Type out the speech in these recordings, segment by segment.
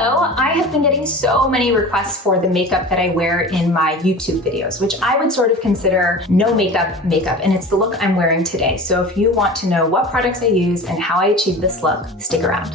Hello, I have been getting so many requests for the makeup that I wear in my YouTube videos, which I would sort of consider no makeup, and it's the look I'm wearing today. So if you want to know what products I use and how I achieve this look, stick around.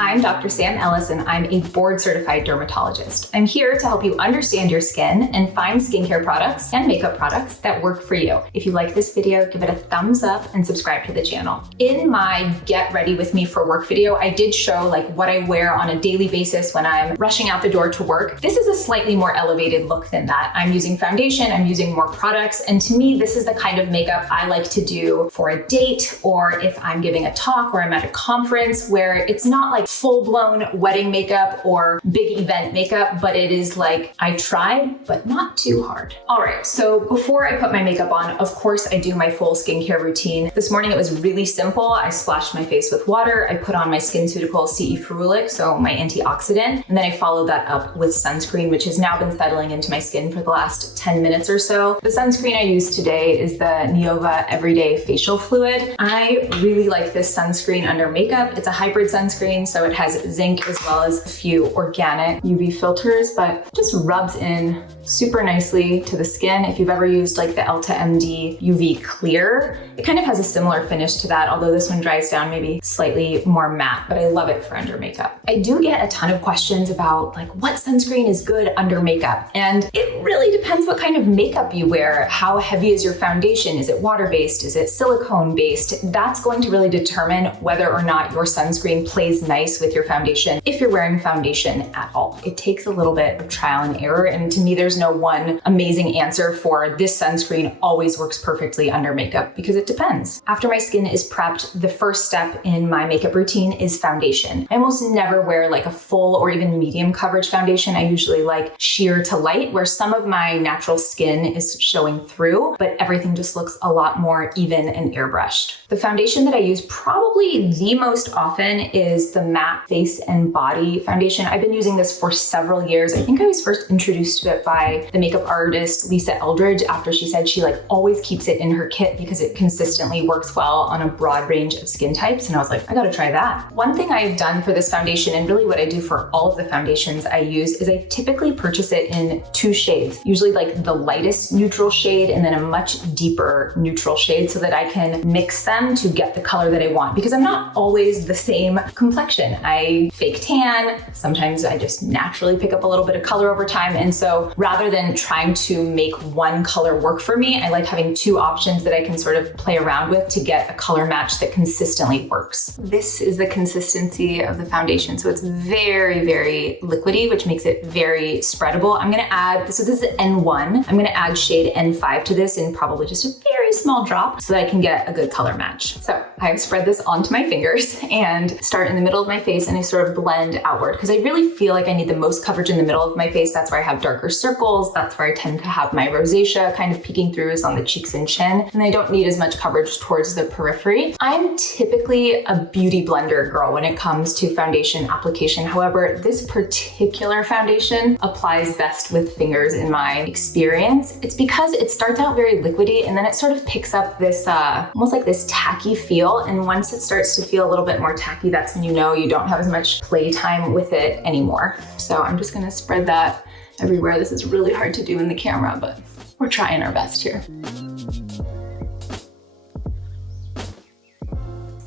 I'm Dr. Sam Ellis and I'm a board-certified dermatologist. I'm here to help you understand your skin and find skincare products and makeup products that work for you. If you like this video, give it a thumbs up and subscribe to the channel. In my Get Ready With Me for Work video, I did show like what I wear on a daily basis when I'm rushing out the door to work. This is a slightly more elevated look than that. I'm using foundation, I'm using more products, and to me, this is the kind of makeup I like to do for a date or if I'm giving a talk or I'm at a conference where it's not like full-blown wedding makeup or big event makeup, but it is like I tried, but not too hard. All right, so before I put my makeup on, of course I do my full skincare routine. This morning it was really simple. I splashed my face with water, I put on my SkinCeuticals CE Ferulic, so my antioxidant, and then I followed that up with sunscreen, which has now been settling into my skin for the last 10 minutes or so. The sunscreen I use today is the Neova Everyday Facial Fluid. I really like this sunscreen under makeup. It's a hybrid sunscreen, so it has zinc as well as a few organic UV filters, but just rubs in super nicely to the skin. If you've ever used like the Elta MD UV Clear, it kind of has a similar finish to that, although this one dries down maybe slightly more matte, but I love it for under makeup. I do get a ton of questions about like what sunscreen is good under makeup, and it really depends what kind of makeup you wear. How heavy is your foundation? Is it water-based? Is it silicone-based? That's going to really determine whether or not your sunscreen plays nice with your foundation, if you're wearing foundation at all. It takes a little bit of trial and error, and to me there's no one amazing answer for this sunscreen always works perfectly under makeup, because it depends. After my skin is prepped, the first step in my makeup routine is foundation. I almost never wear like a full or even medium coverage foundation. I usually like sheer to light, where some of my natural skin is showing through, but everything just looks a lot more even and airbrushed. The foundation that I use probably the most often is the matte face and body foundation. I've been using this for several years. I think I was first introduced to it by the makeup artist Lisa Eldridge after she said she like always keeps it in her kit because it consistently works well on a broad range of skin types. And I was like, I gotta try that. One thing I've done for this foundation, and really what I do for all of the foundations I use, is I typically purchase it in two shades, usually like the lightest neutral shade and then a much deeper neutral shade, so that I can mix them to get the color that I want, because I'm not always the same complexion. I fake tan, sometimes I just naturally pick up a little bit of color over time, and so rather than trying to make one color work for me, I like having two options that I can sort of play around with to get a color match that consistently works. This is the consistency of the foundation, so it's very, very liquidy, which makes it very spreadable. I'm gonna add, so this is N1, I'm gonna add shade N5 to this in probably just a very small drop so that I can get a good color match. So I've spread this onto my fingers and start in the middle of my face, and I sort of blend outward because I really feel like I need the most coverage in the middle of my face. That's where I have darker circles. That's where I tend to have my rosacea kind of peeking through, is on the cheeks and chin. And I don't need as much coverage towards the periphery. I'm typically a beauty blender girl when it comes to foundation application. However, this particular foundation applies best with fingers in my experience. It's because it starts out very liquidy and then it sort of picks up this almost like this tacky feel. And once it starts to feel a little bit more tacky, that's when you know you don't have as much playtime with it anymore. So I'm just gonna spread that everywhere. This is really hard to do in the camera, but we're trying our best here.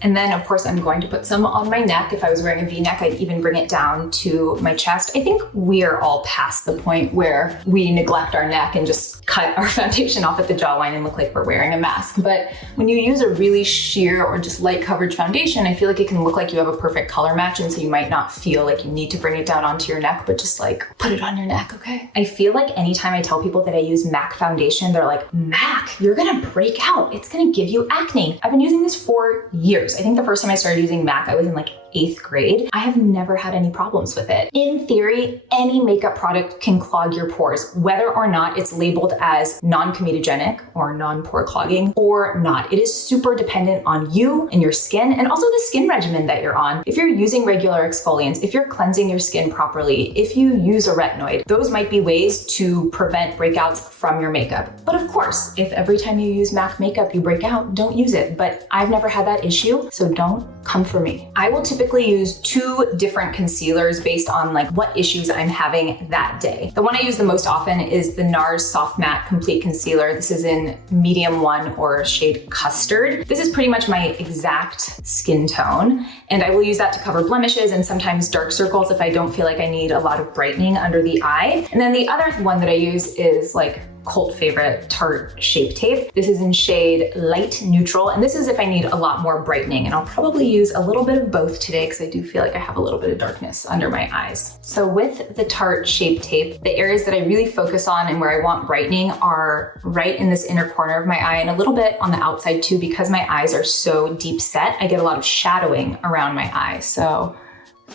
And then of course I'm going to put some on my neck. If I was wearing a V-neck, I'd even bring it down to my chest. I think we are all past the point where we neglect our neck and just cut our foundation off at the jawline and look like we're wearing a mask. But when you use a really sheer or just light coverage foundation, I feel like it can look like you have a perfect color match, and so you might not feel like you need to bring it down onto your neck, but just like put it on your neck, okay? I feel like anytime I tell people that I use MAC foundation, they're like, MAC, you're gonna break out. It's gonna give you acne. I've been using this for years. I think the first time I started using MAC, I was in like 8th grade. I have never had any problems with it. In theory, any makeup product can clog your pores, whether or not it's labeled as non-comedogenic or non-pore clogging or not. It is super dependent on you and your skin, and also the skin regimen that you're on. If you're using regular exfoliants, if you're cleansing your skin properly, if you use a retinoid, those might be ways to prevent breakouts from your makeup. But of course, if every time you use MAC makeup you break out, don't use it. But I've never had that issue, so don't come for me. I will typically use 2 different concealers based on like what issues I'm having that day. The one I use the most often is the NARS Soft Matte Complete Concealer. This is in medium 1 or shade Custard. This is pretty much my exact skin tone, and I will use that to cover blemishes and sometimes dark circles if I don't feel like I need a lot of brightening under the eye. And then the other one that I use is like cult favorite Tarte Shape Tape. This is in shade Light Neutral, and this is if I need a lot more brightening, and I'll probably use a little bit of both today because I do feel like I have a little bit of darkness under my eyes. So with the Tarte Shape Tape, the areas that I really focus on and where I want brightening are right in this inner corner of my eye and a little bit on the outside too, because my eyes are so deep set. I get a lot of shadowing around my eyes. So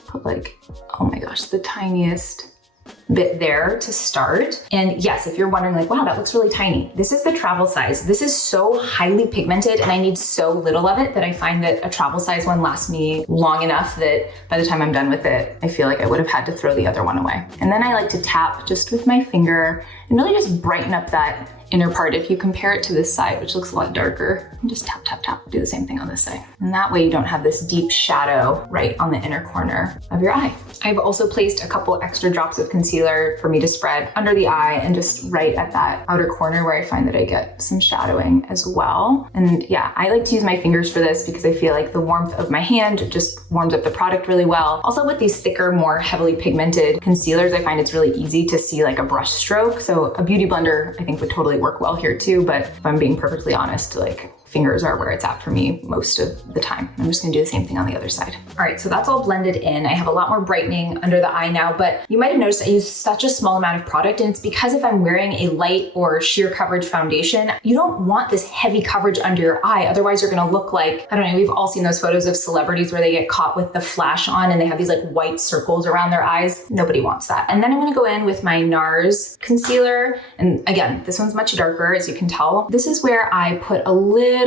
put like, oh my gosh, the tiniest bit there to start. And yes, if you're wondering like, wow, that looks really tiny, this is the travel size. This is so highly pigmented and I need so little of it that I find that a travel size one lasts me long enough that by the time I'm done with it, I feel like I would have had to throw the other one away. And then I like to tap just with my finger and really just brighten up that inner part. If you compare it to this side, which looks a lot darker, and just tap, tap, tap, do the same thing on this side. And that way you don't have this deep shadow right on the inner corner of your eye. I've also placed a couple extra drops of concealer for me to spread under the eye and just right at that outer corner where I find that I get some shadowing as well. And yeah, I like to use my fingers for this because I feel like the warmth of my hand just warms up the product really well. Also with these thicker, more heavily pigmented concealers, I find it's really easy to see like a brush stroke. So a beauty blender I think would totally work well here too, but if I'm being perfectly honest, like fingers are where it's at for me most of the time. I'm just gonna do the same thing on the other side. All right, so that's all blended in. I have a lot more brightening under the eye now, but you might have noticed I use such a small amount of product, and it's because if I'm wearing a light or sheer coverage foundation, you don't want this heavy coverage under your eye. Otherwise you're gonna look like, I don't know, we've all seen those photos of celebrities where they get caught with the flash on and they have these like white circles around their eyes. Nobody wants that. And then I'm gonna go in with my NARS concealer. And again, this one's much darker, as you can tell. This is where I put a little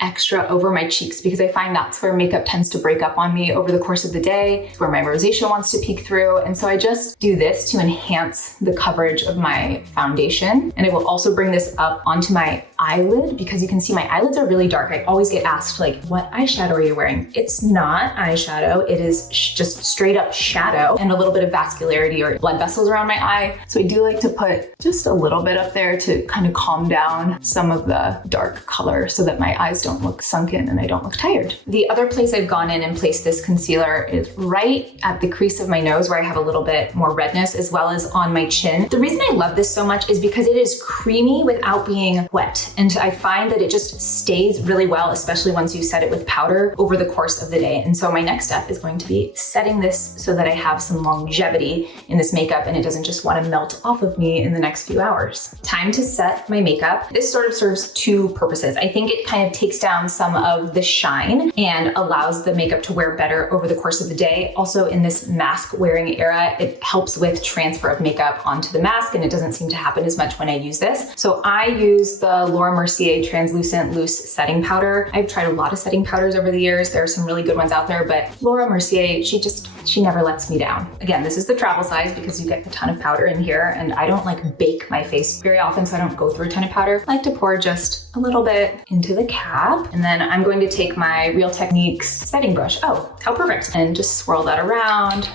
extra over my cheeks because I find that's where makeup tends to break up on me over the course of the day. It's where my rosacea wants to peek through. And so I just do this to enhance the coverage of my foundation. And I will also bring this up onto my eyelid because you can see my eyelids are really dark. I always get asked like, what eyeshadow are you wearing? It's not eyeshadow. It is just straight up shadow and a little bit of vascularity or blood vessels around my eye. So I do like to put just a little bit up there to kind of calm down some of the dark color so that my eyes don't look sunken and I don't look tired. The other place I've gone in and placed this concealer is right at the crease of my nose where I have a little bit more redness, as well as on my chin. The reason I love this so much is because it is creamy without being wet. And I find that it just stays really well, especially once you set it with powder over the course of the day. And so my next step is going to be setting this so that I have some longevity in this makeup and it doesn't just want to melt off of me in the next few hours. Time to set my makeup. This sort of serves 2 purposes. I think it kind of takes down some of the shine and allows the makeup to wear better over the course of the day. Also in this mask wearing era, it helps with transfer of makeup onto the mask and it doesn't seem to happen as much when I use this. So I use the Laura Mercier Translucent Loose Setting Powder. I've tried a lot of setting powders over the years. There are some really good ones out there, but Laura Mercier, she never lets me down. Again, this is the travel size because you get a ton of powder in here and I don't like bake my face very often, so I don't go through a ton of powder. I like to pour just a little bit into the cap. And then I'm going to take my Real Techniques setting brush. Oh, how perfect. And just swirl that around.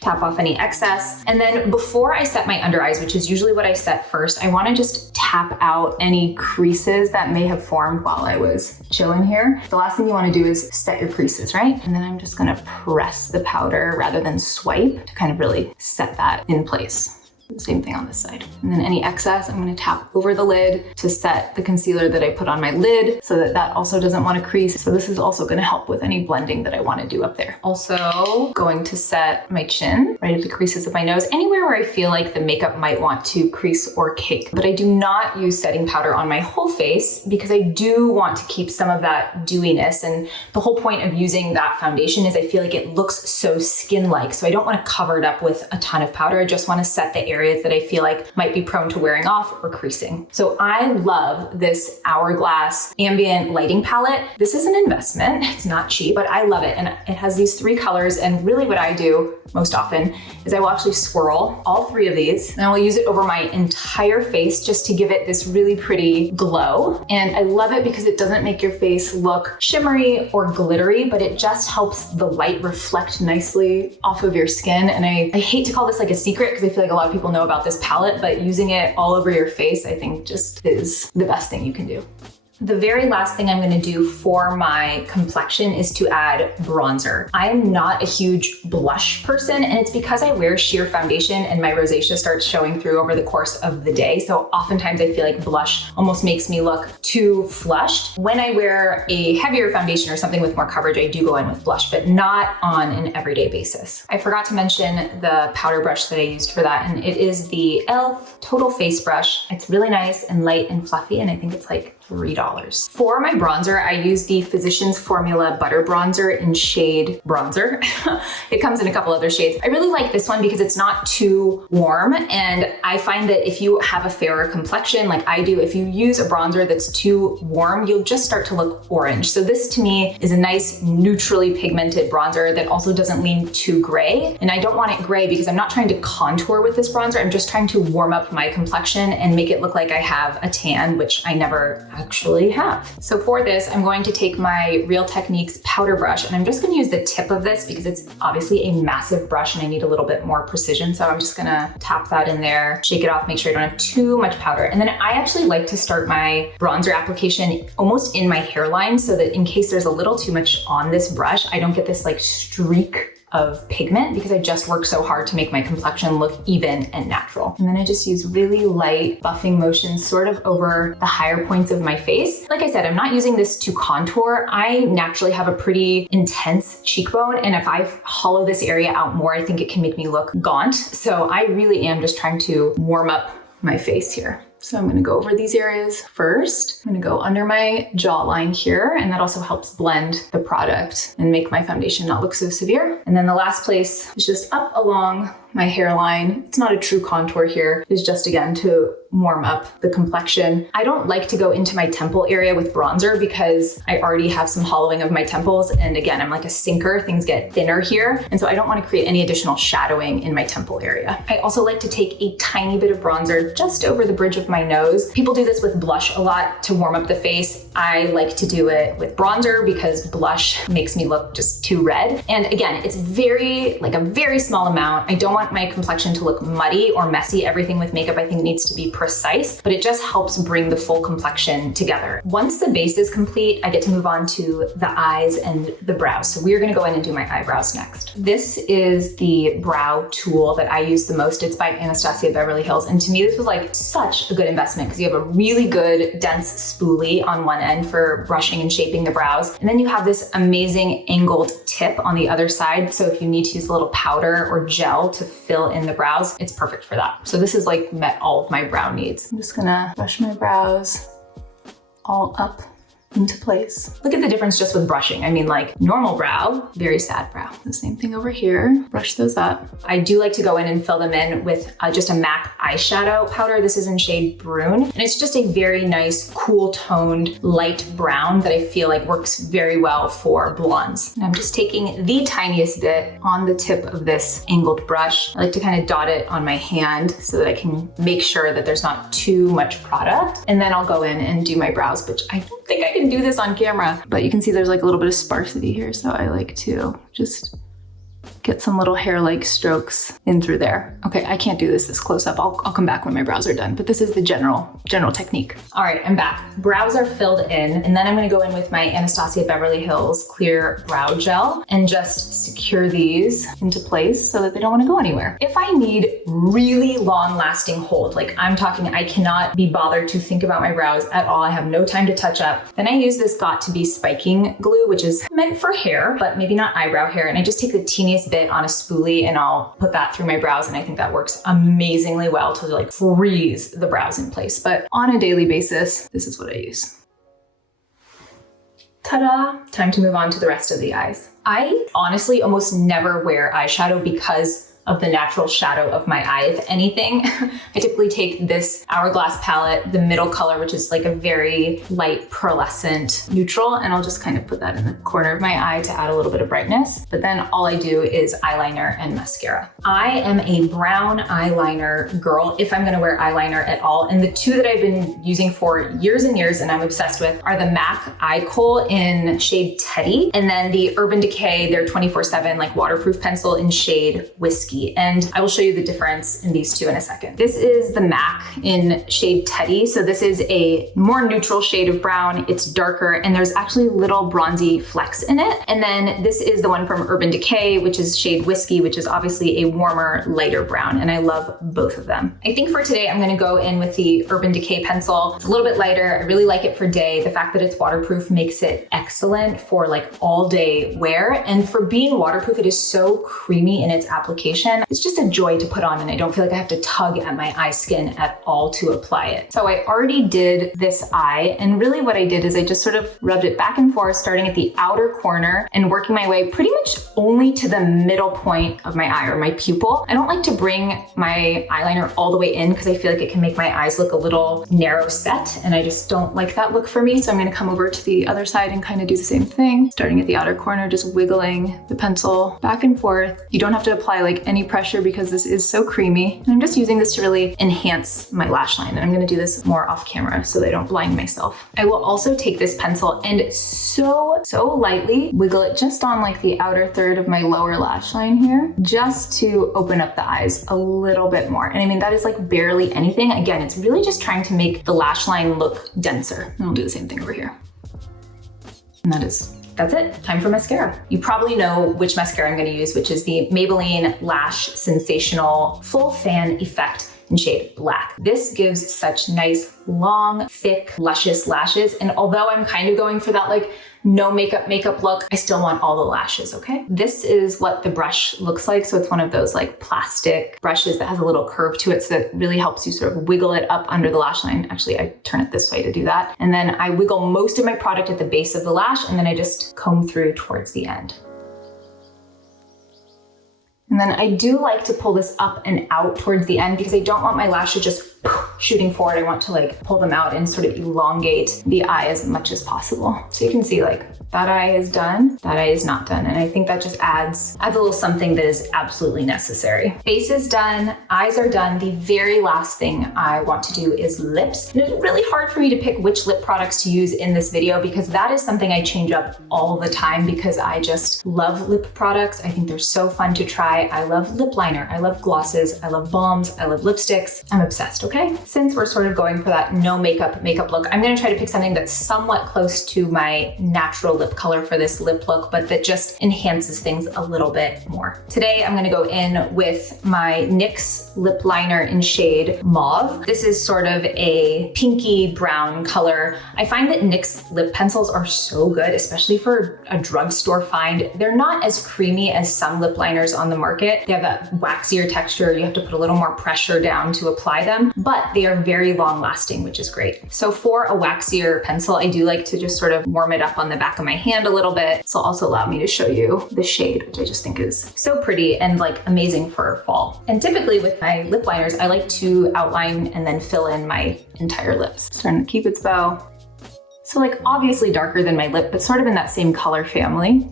Tap off any excess. And then before I set my under eyes, which is usually what I set first, I wanna just tap out any creases that may have formed while I was chilling here. The last thing you wanna do is set your creases, right? And then I'm just gonna press the powder rather than swipe to kind of really set that in place. Same thing on this side. And then any excess, I'm gonna tap over the lid to set the concealer that I put on my lid so that that also doesn't wanna crease. So this is also gonna help with any blending that I wanna do up there. Also going to set my chin right at the creases of my nose, anywhere where I feel like the makeup might want to crease or cake. But I do not use setting powder on my whole face because I do want to keep some of that dewiness. And the whole point of using that foundation is I feel like it looks so skin-like. So I don't wanna cover it up with a ton of powder. I just wanna set the areas that I feel like might be prone to wearing off or creasing. So I love this Hourglass ambient lighting palette. This is an investment, it's not cheap, but I love it. And it has these 3 colors. And really what I do most often is I will actually swirl all 3 of these and I will use it over my entire face just to give it this really pretty glow. And I love it because it doesn't make your face look shimmery or glittery, but it just helps the light reflect nicely off of your skin. And I hate to call this like a secret because I feel like a lot of people know about this palette, but using it all over your face, I think just is the best thing you can do. The very last thing I'm gonna do for my complexion is to add bronzer. I'm not a huge blush person, and it's because I wear sheer foundation and my rosacea starts showing through over the course of the day. So oftentimes I feel like blush almost makes me look too flushed. When I wear a heavier foundation or something with more coverage, I do go in with blush, but not on an everyday basis. I forgot to mention the powder brush that I used for that, and it is the e.l.f. Total Face Brush. It's really nice and light and fluffy, and I think it's like $3. For my bronzer, I use the Physicians Formula Butter Bronzer in shade Bronzer. It comes in a couple other shades. I really like this one because it's not too warm, and I find that if you have a fairer complexion like I do, if you use a bronzer that's too warm, you'll just start to look orange. So this to me is a nice neutrally pigmented bronzer that also doesn't lean too gray. And I don't want it gray because I'm not trying to contour with this bronzer. I'm just trying to warm up my complexion and make it look like I have a tan, which I never actually have. So for this, I'm going to take my Real Techniques powder brush, and I'm just gonna use the tip of this because it's obviously a massive brush and I need a little bit more precision. So I'm just gonna tap that in there, shake it off, make sure I don't have too much powder. And then I actually like to start my bronzer application almost in my hairline so that in case there's a little too much on this brush, I don't get this like streak of pigment because I just work so hard to make my complexion look even and natural. And then I just use really light buffing motions sort of over the higher points of my face. Like I said, I'm not using this to contour. I naturally have a pretty intense cheekbone, and if I hollow this area out more, I think it can make me look gaunt. So I really am just trying to warm up my face here. So I'm gonna go over these areas first. I'm gonna go under my jawline here, and that also helps blend the product and make my foundation not look so severe. And then the last place is just up along my hairline. It's not a true contour here. It's just, again, to warm up the complexion. I don't like to go into my temple area with bronzer because I already have some hollowing of my temples. And again, I'm like a sinker, things get thinner here. And so I don't want to create any additional shadowing in my temple area. I also like to take a tiny bit of bronzer just over the bridge of my nose. People do this with blush a lot to warm up the face. I like to do it with bronzer because blush makes me look just too red. And again, it's a very small amount. I don't want my complexion to look muddy or messy. Everything with makeup I think needs to be precise, but it just helps bring the full complexion together. Once the base is complete, I get to move on to the eyes and the brows. So we're gonna go in and do my eyebrows next. This is the brow tool that I use the most. It's by Anastasia Beverly Hills. And to me, this was like such a good investment because you have a really good dense spoolie on one end for brushing and shaping the brows. And then you have this amazing angled tip on the other side. So if you need to use a little powder or gel to fill in the brows, it's perfect for that. So this has like met all of my brow needs. I'm just gonna brush my brows all up into place. Look at the difference just with brushing. I mean, like normal brow, very sad brow. The same thing over here, brush those up. I do like to go in and fill them in with just a MAC eyeshadow powder. This is in shade Brune. And it's just a very nice, cool toned, light brown that I feel like works very well for blondes. And I'm just taking the tiniest bit on the tip of this angled brush. I like to kind of dot it on my hand so that I can make sure that there's not too much product. And then I'll go in and do my brows, which I don't think I can do this on camera, but you can see there's like a little bit of sparsity here. So I like to just get some little hair-like strokes in through there. Okay, I can't do this close up. I'll come back when my brows are done, but this is the general technique. All right, I'm back. Brows are filled in, and then I'm gonna go in with my Anastasia Beverly Hills Clear Brow Gel and just secure these into place so that they don't wanna go anywhere. If I need really long-lasting hold, like I'm talking, I cannot be bothered to think about my brows at all, I have no time to touch up, then I use this Got2b spiking glue, which is meant for hair, but maybe not eyebrow hair, and I just take the teeniest bit on a spoolie and I'll put that through my brows, and I think that works amazingly well to like freeze the brows in place. But on a daily basis, this is what I use. Ta-da! Time to move on to the rest of the eyes. I honestly almost never wear eyeshadow because of the natural shadow of my eye. If anything, I typically take this Hourglass palette, the middle color, which is like a very light pearlescent neutral, and I'll just kind of put that in the corner of my eye to add a little bit of brightness. But then all I do is eyeliner and mascara. I am a brown eyeliner girl if I'm gonna wear eyeliner at all. And the two that I've been using for years and years and I'm obsessed with are the MAC Eye Kohl in shade Teddy, and then the Urban Decay, their 24/7 like waterproof pencil in shade Whiskey. And I will show you the difference in these two in a second. This is the MAC in shade Teddy. So this is a more neutral shade of brown. It's darker and there's actually little bronzy flecks in it. And then this is the one from Urban Decay, which is shade Whiskey, which is obviously a warmer, lighter brown. And I love both of them. I think for today, I'm gonna go in with the Urban Decay pencil. It's a little bit lighter. I really like it for day. The fact that it's waterproof makes it excellent for like all day wear. And for being waterproof, it is so creamy in its application. It's just a joy to put on, and I don't feel like I have to tug at my eye skin at all to apply it. So I already did this eye, and really what I did is I just sort of rubbed it back and forth, starting at the outer corner and working my way pretty much only to the middle point of my eye, or my pupil. I don't like to bring my eyeliner all the way in because I feel like it can make my eyes look a little narrow set, and I just don't like that look for me. So I'm gonna come over to the other side and kind of do the same thing, starting at the outer corner, just wiggling the pencil back and forth. You don't have to apply like any pressure because this is so creamy. And I'm just using this to really enhance my lash line. And I'm gonna do this more off camera so that I don't blind myself. I will also take this pencil and so lightly wiggle it just on like the outer third of my lower lash line here, just to open up the eyes a little bit more. And I mean, that is like barely anything. Again, it's really just trying to make the lash line look denser. And I'll do the same thing over here. And that's it, time for mascara. You probably know which mascara I'm gonna use, which is the Maybelline Lash Sensational Full Fan Effect in shade Black. This gives such nice, long, thick, luscious lashes. And although I'm kind of going for that like no makeup look, I still want all the lashes, okay? This is what the brush looks like. So it's one of those like plastic brushes that has a little curve to it, so that really helps you sort of wiggle it up under the lash line. Actually, I turn it this way to do that. And then I wiggle most of my product at the base of the lash, and then I just comb through towards the end. And then I do like to pull this up and out towards the end because I don't want my lashes just shooting forward. I want to like pull them out and sort of elongate the eye as much as possible. So you can see like that eye is done, that eye is not done. And I think that just adds a little something that is absolutely necessary. Face is done, eyes are done. The very last thing I want to do is lips. And it's really hard for me to pick which lip products to use in this video because that is something I change up all the time because I just love lip products. I think they're so fun to try. I love lip liner, I love glosses, I love balms, I love lipsticks. I'm obsessed, okay? Since we're sort of going for that no makeup look, I'm gonna try to pick something that's somewhat close to my natural lip color for this lip look, but that just enhances things a little bit more. Today, I'm gonna go in with my NYX lip liner in shade Mauve. This is sort of a pinky brown color. I find that NYX lip pencils are so good, especially for a drugstore find. They're not as creamy as some lip liners on the market. They have that waxier texture. You have to put a little more pressure down to apply them, but they are very long lasting, which is great. So for a waxier pencil, I do like to just sort of warm it up on the back of my hand a little bit. This will also allow me to show you the shade, which I just think is so pretty and like amazing for fall. And typically with my lip liners, I like to outline and then fill in my entire lips. Starting to keep its bow. So like obviously darker than my lip, but sort of in that same color family.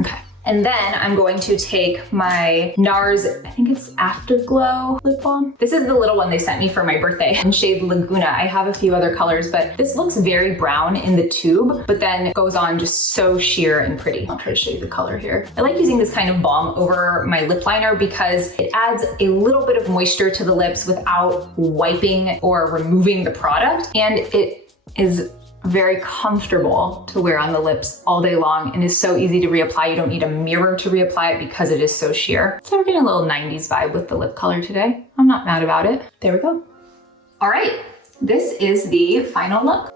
Okay. And then I'm going to take my NARS, I think it's Afterglow lip balm. This is the little one they sent me for my birthday in shade Laguna. I have a few other colors, but this looks very brown in the tube, but then it goes on just so sheer and pretty. I'll try to show you the color here. I like using this kind of balm over my lip liner because it adds a little bit of moisture to the lips without wiping or removing the product. And it is very comfortable to wear on the lips all day long and is so easy to reapply. You don't need a mirror to reapply it because it is so sheer. So we're getting a little 90s vibe with the lip color today. I'm not mad about it. There we go. All right, this is the final look.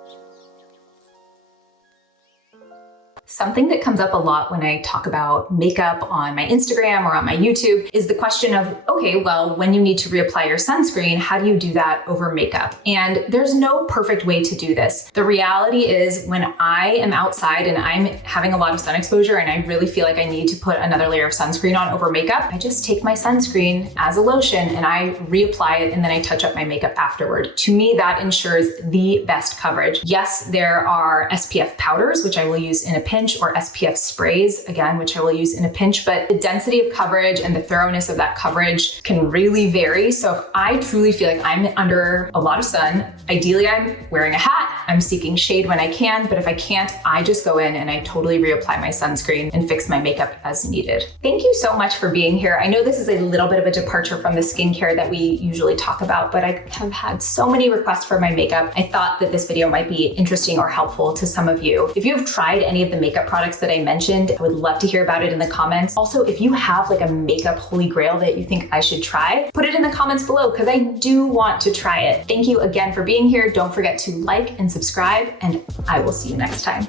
Something that comes up a lot when I talk about makeup on my Instagram or on my YouTube is the question of, okay, well, when you need to reapply your sunscreen, how do you do that over makeup? And there's no perfect way to do this. The reality is when I am outside and I'm having a lot of sun exposure and I really feel like I need to put another layer of sunscreen on over makeup, I just take my sunscreen as a lotion and I reapply it and then I touch up my makeup afterward. To me, that ensures the best coverage. Yes, there are SPF powders, which I will use in a pinch, or SPF sprays, again, which I will use in a pinch, but the density of coverage and the thoroughness of that coverage can really vary. So if I truly feel like I'm under a lot of sun, ideally I'm wearing a hat, I'm seeking shade when I can, but if I can't, I just go in and I totally reapply my sunscreen and fix my makeup as needed. Thank you so much for being here. I know this is a little bit of a departure from the skincare that we usually talk about, but I have had so many requests for my makeup. I thought that this video might be interesting or helpful to some of you. If you have tried any of the makeup products that I mentioned, I would love to hear about it in the comments. Also, if you have like a makeup holy grail that you think I should try, put it in the comments below because I do want to try it. Thank you again for being here. Don't forget to like and subscribe, and I will see you next time.